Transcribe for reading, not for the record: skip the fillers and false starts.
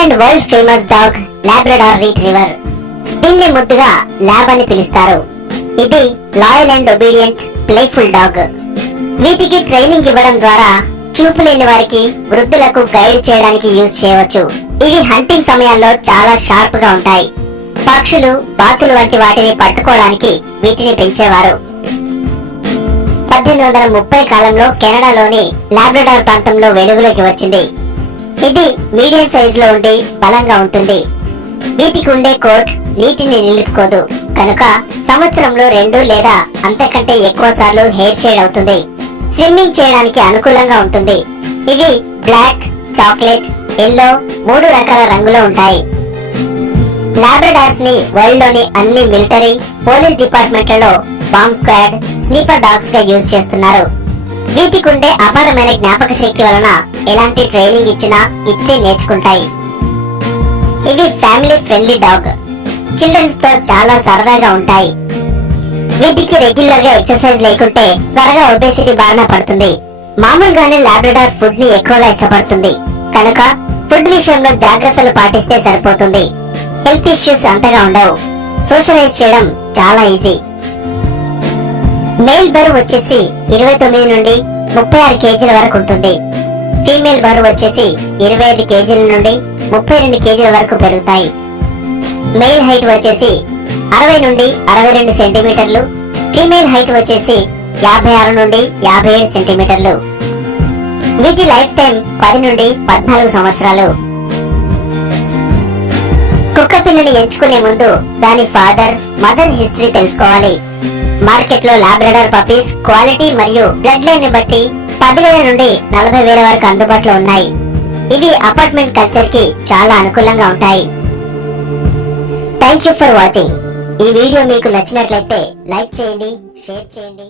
England world famous dog Labrador retriever. దీన్ని ముద్దుగా lab అని పిలుస్తారు. ఇది loyal and obedient playful dog. వీటికి ట్రైనింగ్ ఇవ్వడం ద్వారా చూపు లేని వారికి, వృద్ధులకు గైడ్ చేయడానికి యూజ్ చేయవచ్చు. ఇవి హంటింగ్ సమయాల్లో చాలా షార్ప్ గా ఉంటాయి. పక్షులు, బాతులు వంటి వాటిని పట్టుకోవడానికి వీటిని పెంచేవారు. 1830 కాలంలో కెనడాలోని లాబ్రడార్ ప్రాంతంలో వెలుగులోకి వచ్చింది. ఇది మీడియం సైజ్ లో ఉండి బలంగా ఉంటుంది. వీటికి ఉండే కోట్ నీటిని నిలుపుకోదు కనుక సంవత్సరంలో 2 లేదా అంతకంటే ఎక్కువ సార్లు హెయిర్ షేడ్ అవుతుంది. స్విమ్మింగ్ చేయడానికి అనుకూలంగా ఉంటుంది. ఇవి బ్లాక్, చాక్లెట్, ఎల్లో 3 రకాల రంగులో ఉంటాయి. లాబ్రడార్స్ ని వరల్డ్ లోని అన్ని మిలిటరీ, పోలీస్ డిపార్ట్మెంట్లలో బాంబ్ స్క్వాడ్, స్నీపర్ డాగ్స్ గా యూజ్ చేస్తున్నారు. వీటికి ఉండే అపారమైన జ్ఞాపక శక్తి వలన ఎలాంటి ట్రైనింగ్ ఇచ్చినా ఇట్లే నేర్చుకుంటాయి. ఇవి ఫ్యామిలీ ఫ్రెండ్లీ డాగ్. చిల్డ్రన్స్ తో చాలా సరదాగా ఉంటాయి. వీటికి రెగ్యులర్ గా ఎక్సర్సైజ్ లేకుంటే త్వరగా ఒబేసిటీ బారిన పడుతుంది. మామూలుగానే లాబ్రడార్ ఫుడ్ ని ఎక్కువగా ఇష్టపడుతుంది కనుక ఫుడ్ విషయంలో జాగ్రత్తలు పాటిస్తే సరిపోతుంది. హెల్త్ ఇష్యూస్ అంతగా ఉండవు. సోషలైజ్ చేయడం చాలా ఈజీ. మేల్ బరువు వచ్చేసి 29 నుండి 36 కేజీల వరకు ఉంటుంది. ఫీమేల్ బరువు వచ్చేసి 25 కేజీల నుండి 32 కేజీల వరకు పెరుగుతాయి. మేల్ హైట్ వచ్చేసి 60 నుండి 62 సెంటీమీటర్లు, ఫీమేల్ హైట్ వచ్చేసి 56 నుండి 57 సెంటీమీటర్లు. వీటి లైఫ్ టైం 10 నుండి 14 సంవత్సరాలు. కుక్క పిల్లని ఎంచుకునే ముందు దాని ఫాదర్, మదర్ హిస్టరీ తెలుసుకోవాలి. మార్కెట్ లో లాబ్రడార్ పప్పీస్ క్వాలిటీ మరియు బ్లడ్ లైన్ ని బట్టి 10,000 నుండి 40,000 వరకు అందుబాటులో ఉన్నాయి. ఇవి అపార్ట్మెంట్ కల్చర్ కి చాలా అనుకూలంగా ఉంటాయి. Thank you for watching. ఈ వీడియో మీకు నచ్చినట్లయితే లైక్ చేయండి, షేర్ చేయండి.